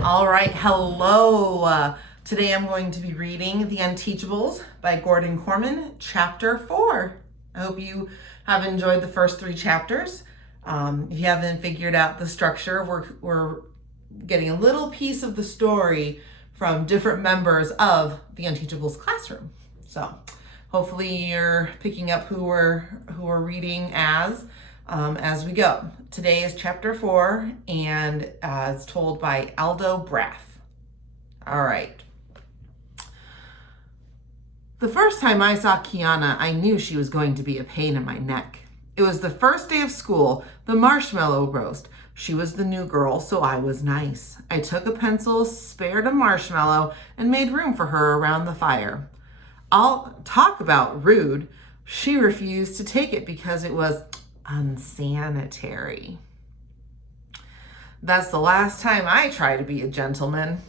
All right, hello. Today I'm going to be reading The Unteachables by Gordon Korman, Chapter 4. I hope you have enjoyed the first 3 chapters. If you haven't figured out the structure, we're getting a little piece of the story from different members of the Unteachables classroom. So hopefully you're picking up who we're reading as we go. Today is chapter 4, and it's told by Aldo Braff. All right. The first time I saw Kiana, I knew she was going to be a pain in my neck. It was the first day of school, the marshmallow roast. She was the new girl, so I was nice. I took a pencil, spared a marshmallow, and made room for her around the fire. I'll talk about rude. She refused to take it because it was unsanitary. That's the last time I try to be a gentleman.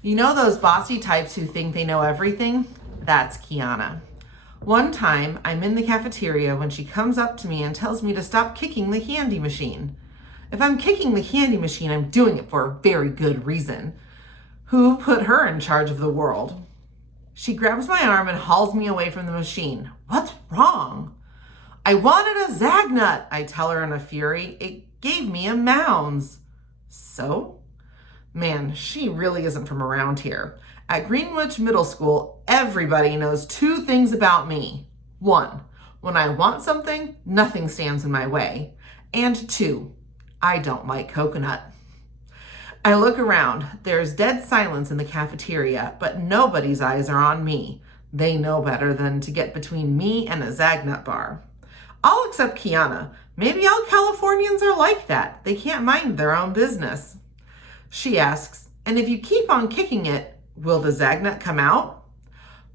You know those bossy types who think they know everything? That's Kiana. One time, I'm in the cafeteria when she comes up to me and tells me to stop kicking the candy machine. If I'm kicking the candy machine, I'm doing it for a very good reason. Who put her in charge of the world? She grabs my arm and hauls me away from the machine. What's wrong? I wanted a Zagnut, I tell her in a fury. It gave me a Mounds. So? Man, she really isn't from around here. At Greenwich Middle School, everybody knows 2 things about me. 1, when I want something, nothing stands in my way. And 2, I don't like coconut. I look around. There's dead silence in the cafeteria, but nobody's eyes are on me. They know better than to get between me and a Zagnut bar. I'll accept Kiana. Maybe all Californians are like that. They can't mind their own business. She asks, and if you keep on kicking it, will the Zagnut come out?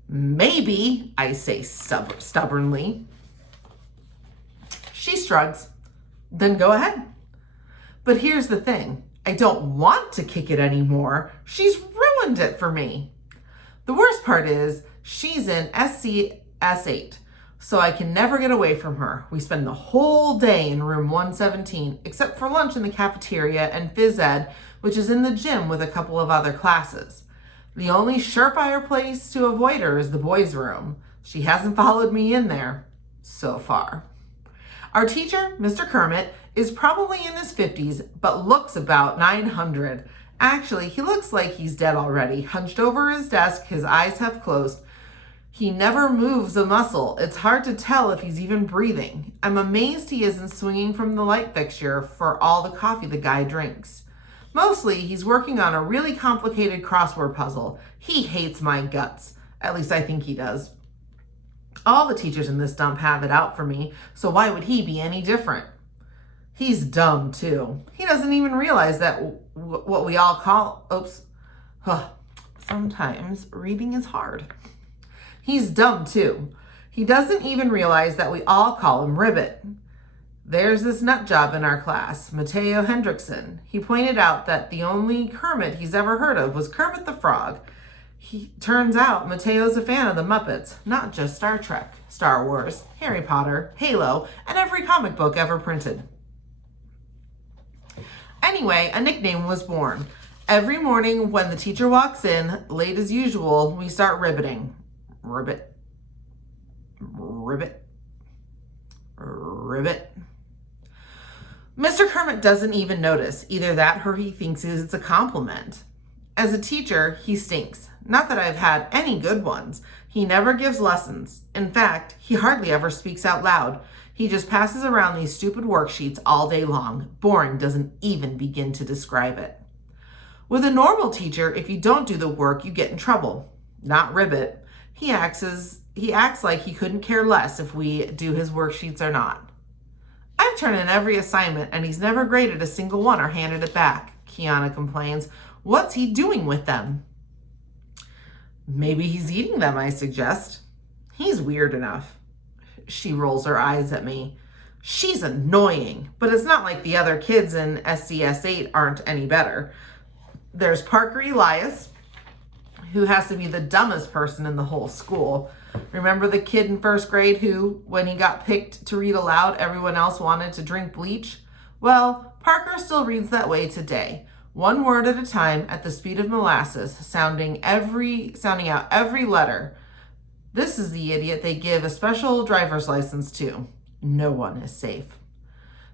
Maybe, I say stubbornly. She shrugs. Then go ahead. But here's the thing. I don't want to kick it anymore. She's ruined it for me. The worst part is she's in SCS 8, so I can never get away from her. We spend the whole day in room 117, except for lunch in the cafeteria and phys ed, which is in the gym with a couple of other classes. The only surefire place to avoid her is the boys' room. She hasn't followed me in there so far. Our teacher, Mr. Kermit, is probably in his 50s, but looks about 900. Actually, he looks like he's dead already, hunched over his desk, his eyes half closed. He never moves a muscle. It's hard to tell if he's even breathing. I'm amazed he isn't swinging from the light fixture for all the coffee the guy drinks. Mostly, he's working on a really complicated crossword puzzle. He hates my guts. At least I think he does. All the teachers in this dump have it out for me, so why would he be any different? He's dumb, too. He doesn't even realize that what we all call... Sometimes reading is hard. He's dumb, too. He doesn't even realize that we all call him Ribbit. There's this nut job in our class, Mateo Hendrickson. He pointed out that the only Kermit he's ever heard of was Kermit the Frog. Turns out Mateo's a fan of the Muppets, not just Star Trek, Star Wars, Harry Potter, Halo, and every comic book ever printed. Anyway, a nickname was born. Every morning when the teacher walks in, late as usual, we start ribbiting. Ribbit. Ribbit. Ribbit. Mr. Kermit doesn't even notice. Either that or he thinks it's a compliment. As a teacher, he stinks. Not that I've had any good ones. He never gives lessons. In fact, he hardly ever speaks out loud. He just passes around these stupid worksheets all day long. Boring doesn't even begin to describe it. With a normal teacher, if you don't do the work, you get in trouble. Not Ribbit. He acts like he couldn't care less if we do his worksheets or not. I've turned in every assignment and he's never graded a single one or handed it back, Kiana complains. What's he doing with them? Maybe he's eating them, I suggest. He's weird enough. She rolls her eyes at me. She's annoying, but it's not like the other kids in SCS 8 aren't any better. There's Parker Elias, who has to be the dumbest person in the whole school. Remember the kid in first grade who, when he got picked to read aloud, everyone else wanted to drink bleach? Well, Parker still reads that way today. one word at a time at the speed of molasses, sounding out every letter. This is the idiot they give a special driver's license to. No one is safe.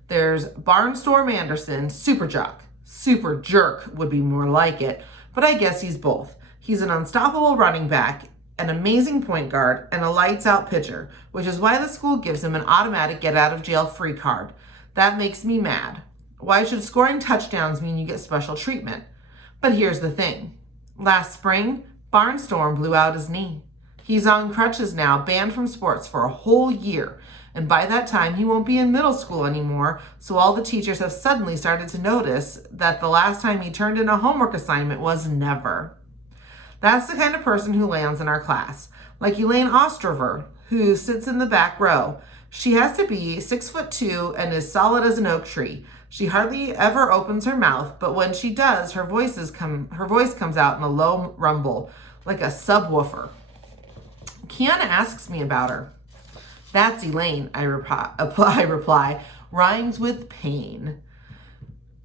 There's Barnstorm Anderson, super jock. Super jerk would be more like it, but I guess he's both. He's an unstoppable running back, an amazing point guard, and a lights-out pitcher, which is why the school gives him an automatic get-out-of-jail-free card. That makes me mad. Why should scoring touchdowns mean you get special treatment? But here's the thing. Last spring, Barnstorm blew out his knee. He's on crutches now, banned from sports for a whole year. And by that time, he won't be in middle school anymore, so all the teachers have suddenly started to notice that the last time he turned in a homework assignment was never. That's the kind of person who lands in our class. Like Elaine Ostrover, who sits in the back row. She has to be 6'2" and is solid as an oak tree. She hardly ever opens her mouth, but when she does, her voice comes out in a low rumble, like a subwoofer. Kiana asks me about her. That's Elaine, I reply, rhymes with pain.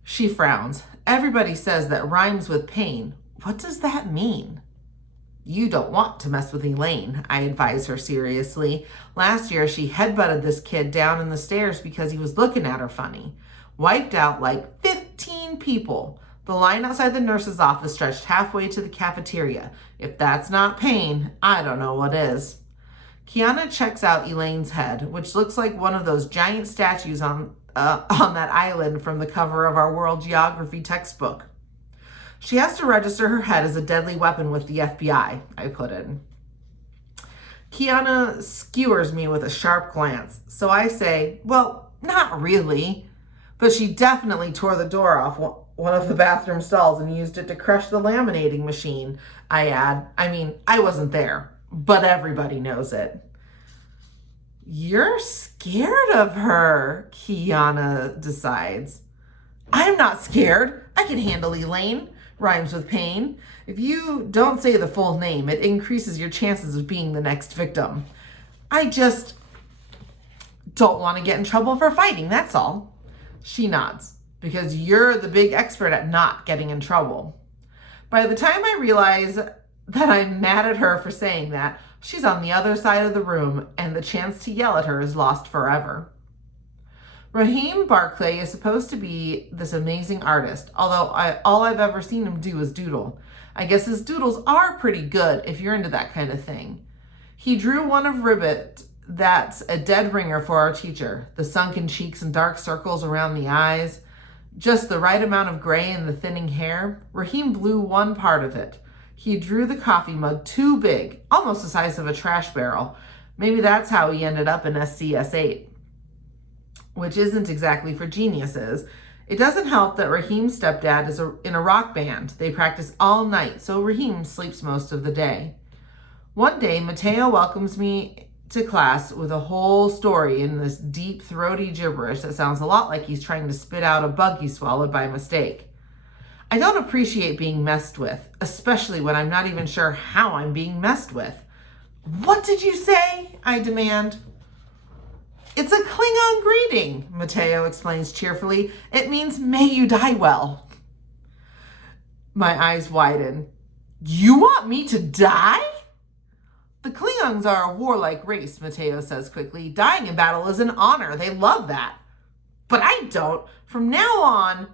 She frowns. Everybody says that rhymes with pain. What does that mean? You don't want to mess with Elaine, I advise her seriously. Last year, she headbutted this kid down in the stairs because he was looking at her funny. Wiped out like 15 people. The line outside the nurse's office stretched halfway to the cafeteria. If that's not pain, I don't know what is. Kiana checks out Elaine's head, which looks like one of those giant statues on that island from the cover of our world geography textbook. She has to register her head as a deadly weapon with the FBI, I put in. Kiana skewers me with a sharp glance, so I say, well, not really. But she definitely tore the door off one of the bathroom stalls and used it to crush the laminating machine, I add. I mean, I wasn't there, but everybody knows it. You're scared of her, Kiana decides. I'm not scared. I can handle Elaine. Rhymes with pain. If you don't say the full name, it increases your chances of being the next victim. I just don't want to get in trouble for fighting, that's all. She nods, because you're the big expert at not getting in trouble. By the time I realize that I'm mad at her for saying that, she's on the other side of the room, and the chance to yell at her is lost forever. Raheem Barclay is supposed to be this amazing artist, although all I've ever seen him do is doodle. I guess his doodles are pretty good if you're into that kind of thing. He drew one of Ribbit that's a dead ringer for our teacher. The sunken cheeks and dark circles around the eyes, just the right amount of gray in the thinning hair. Raheem blew one part of it. He drew the coffee mug too big, almost the size of a trash barrel. Maybe that's how he ended up in SCS 8. Which isn't exactly for geniuses. It doesn't help that Raheem's stepdad is in a rock band. They practice all night, so Raheem sleeps most of the day. One day, Mateo welcomes me to class with a whole story in this deep, throaty gibberish that sounds a lot like he's trying to spit out a bug he swallowed by mistake. I don't appreciate being messed with, especially when I'm not even sure how I'm being messed with. What did you say? I demand. It's a Klingon greeting, Mateo explains cheerfully. It means, may you die well. My eyes widen. You want me to die? The Klingons are a warlike race, Mateo says quickly. Dying in battle is an honor. They love that. But I don't. From now on,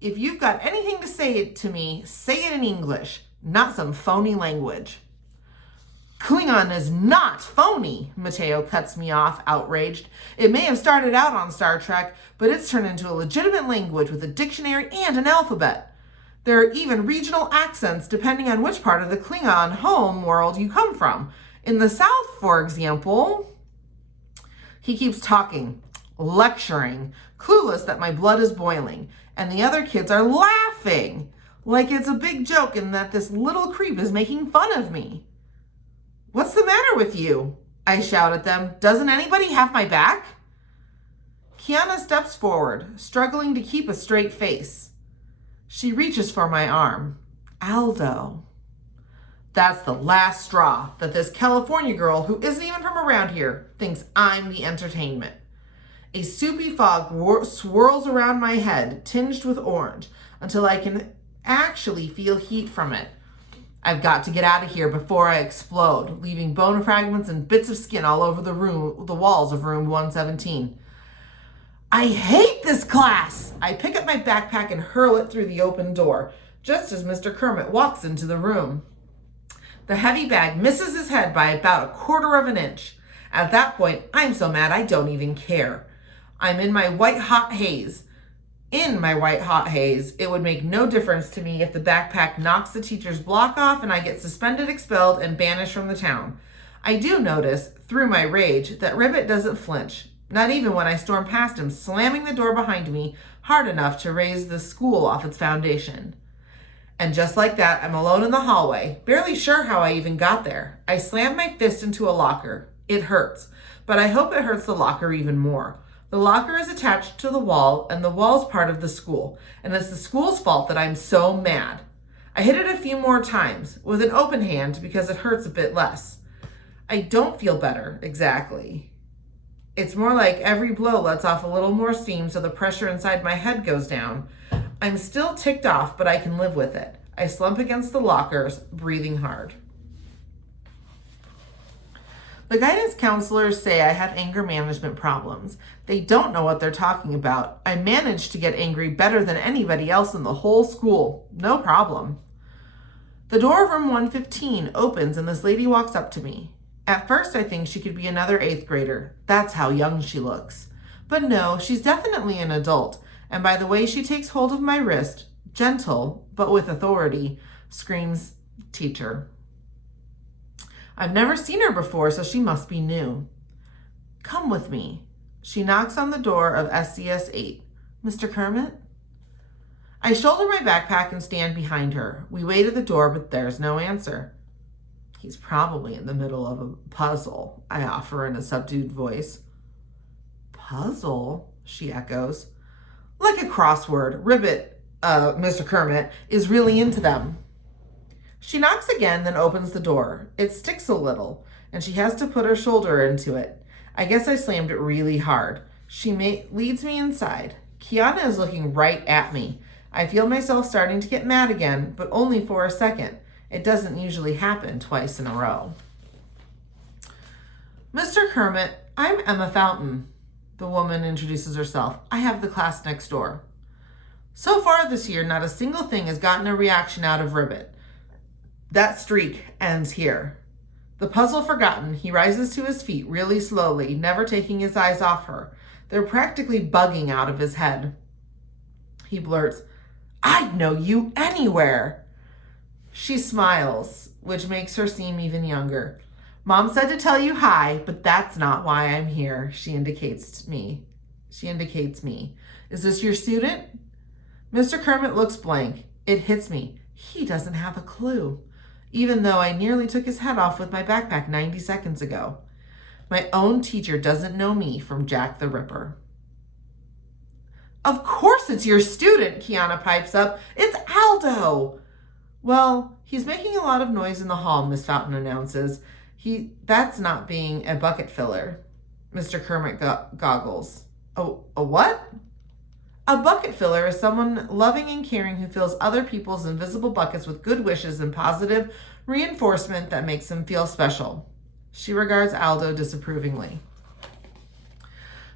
if you've got anything to say to me, say it in English, not some phony language. Klingon is not phony, Mateo cuts me off, outraged. It may have started out on Star Trek, but it's turned into a legitimate language with a dictionary and an alphabet. There are even regional accents depending on which part of the Klingon home world you come from. In the South, for example, he keeps talking, lecturing, clueless that my blood is boiling, and the other kids are laughing like it's a big joke and that this little creep is making fun of me. What's the matter with you? I shout at them. Doesn't anybody have my back? Kiana steps forward, struggling to keep a straight face. She reaches for my arm. Aldo. That's the last straw that this California girl who isn't even from around here thinks I'm the entertainment. A soupy fog swirls around my head, tinged with orange, until I can actually feel heat from it. I've got to get out of here before I explode, leaving bone fragments and bits of skin all over the walls of room 117. I hate this class! I pick up my backpack and hurl it through the open door, just as Mr. Kermit walks into the room. The heavy bag misses his head by about 1/4 of an inch. At that point, I'm so mad I don't even care. I'm in my white-hot haze. It would make no difference to me if the backpack knocks the teacher's block off and I get suspended, expelled, and banished from the town. I do notice, through my rage, that Ribbit doesn't flinch, not even when I storm past him, slamming the door behind me hard enough to raise the school off its foundation. And just like that, I'm alone in the hallway, barely sure how I even got there. I slam my fist into a locker. It hurts, but I hope it hurts the locker even more. The locker is attached to the wall, and the wall's part of the school, and it's the school's fault that I'm so mad. I hit it a few more times, with an open hand because it hurts a bit less. I don't feel better, exactly. It's more like every blow lets off a little more steam so the pressure inside my head goes down. I'm still ticked off, but I can live with it. I slump against the lockers, breathing hard. The guidance counselors say I have anger management problems. They don't know what they're talking about. I managed to get angry better than anybody else in the whole school. No problem. The door of room 115 opens and this lady walks up to me. At first, I think she could be another 8th grader. That's how young she looks. But no, she's definitely an adult. And by the way she takes hold of my wrist, gentle, but with authority, screams, "Teacher." I've never seen her before, so she must be new. Come with me. She knocks on the door of SCS 8. Mr. Kermit? I shoulder my backpack and stand behind her. We wait at the door, but there's no answer. He's probably in the middle of a puzzle, I offer in a subdued voice. Puzzle? She echoes. Like a crossword. Ribbit, Mr. Kermit, is really into them. She knocks again, then opens the door. It sticks a little, and she has to put her shoulder into it. I guess I slammed it really hard. She leads me inside. Kiana is looking right at me. I feel myself starting to get mad again, but only for a second. It doesn't usually happen twice in a row. Mr. Kermit, I'm Emma Fountain. The woman introduces herself. I have the class next door. So far this year, not a single thing has gotten a reaction out of Ribbit. That streak ends here. The puzzle forgotten, he rises to his feet really slowly, never taking his eyes off her. They're practically bugging out of his head. He blurts, I'd know you anywhere. She smiles, which makes her seem even younger. Mom said to tell you hi, but that's not why I'm here. She indicates me. Is this your student? Mr. Kermit looks blank. It hits me. He doesn't have a clue, even though I nearly took his head off with my backpack 90 seconds ago. My own teacher doesn't know me from Jack the Ripper. Of course it's your student, Kiana pipes up. It's Aldo. Well, he's making a lot of noise in the hall, Miss Fountain announces. That's not being a bucket filler. Mr. Kermit goggles. Oh, a what? A bucket filler is someone loving and caring who fills other people's invisible buckets with good wishes and positive reinforcement that makes them feel special. She regards Aldo disapprovingly.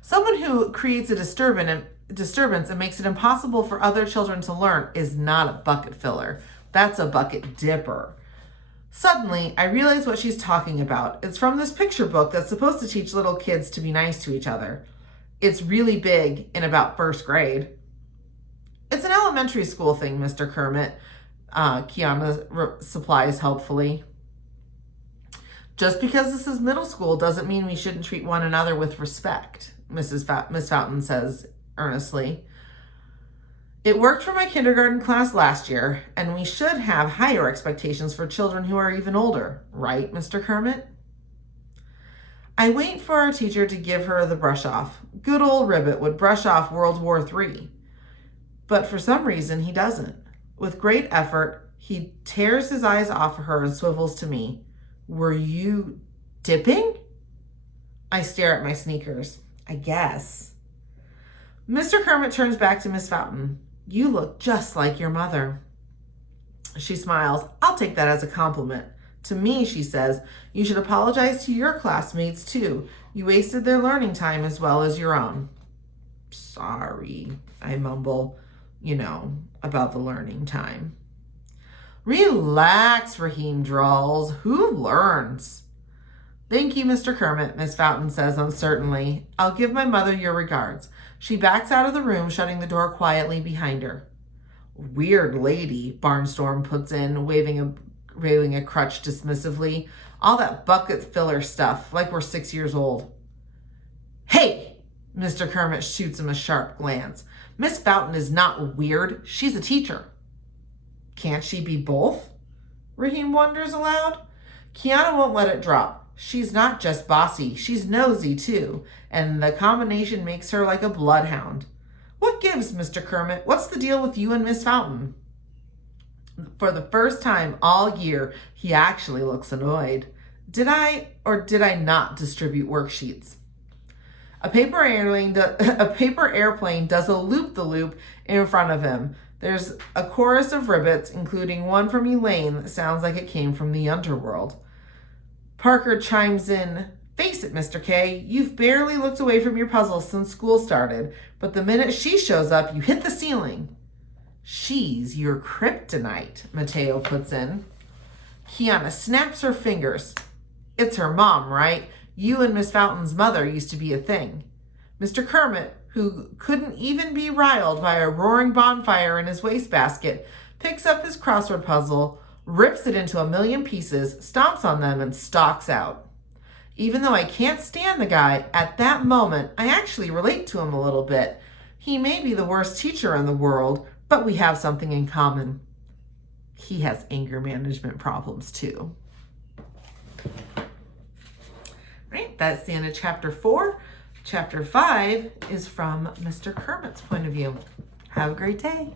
Someone who creates a disturbance and makes it impossible for other children to learn is not a bucket filler. That's a bucket dipper. Suddenly, I realize what she's talking about. It's from this picture book that's supposed to teach little kids to be nice to each other. It's really big in about 1st grade. It's an elementary school thing, Mr. Kermit. Kiana supplies helpfully. Just because this is middle school doesn't mean we shouldn't treat one another with respect, Miss Fountain says earnestly. It worked for my kindergarten class last year, and we should have higher expectations for children who are even older, right, Mr. Kermit? I wait for our teacher to give her the brush off. Good old Ribbit would brush off World War III. But for some reason, he doesn't. With great effort, he tears his eyes off of her and swivels to me. Were you dipping? I stare at my sneakers. I guess. Mr. Kermit turns back to Miss Fountain. You look just like your mother. She smiles. I'll take that as a compliment. To me, she says, you should apologize to your classmates too. You wasted their learning time as well as your own. Sorry, I mumble, about the learning time. Relax, Raheem drawls. Who learns? Thank you, Mr. Kermit, Miss Fountain says uncertainly. I'll give my mother your regards. She backs out of the room, shutting the door quietly behind her. Weird lady, Barnstorm puts in, waving a crutch dismissively. All that bucket filler stuff, like we're 6 years old. Hey! Mr. Kermit shoots him a sharp glance. Miss Fountain is not weird. She's a teacher. Can't she be both? Raheem wonders aloud. Kiana won't let it drop. She's not just bossy. She's nosy, too. And the combination makes her like a bloodhound. What gives, Mr. Kermit? What's the deal with you and Miss Fountain? For the first time all year, he actually looks annoyed. Did I or did I not distribute worksheets? A paper airplane does a loop-the-loop in front of him. There's a chorus of ribbits, including one from Elaine that sounds like it came from the underworld. Parker chimes in, Face it, Mr. K, you've barely looked away from your puzzles since school started, but the minute she shows up, you hit the ceiling. She's your kryptonite, Mateo puts in. Kiana snaps her fingers. It's her mom, right? You and Miss Fountain's mother used to be a thing. Mr. Kermit, who couldn't even be riled by a roaring bonfire in his wastebasket, picks up his crossword puzzle, rips it into a million pieces, stomps on them, and stalks out. Even though I can't stand the guy, at that moment, I actually relate to him a little bit. He may be the worst teacher in the world, but we have something in common. He has anger management problems too. Right, that's the end of chapter 4. Chapter 5 is from Mr. Kermit's point of view. Have a great day.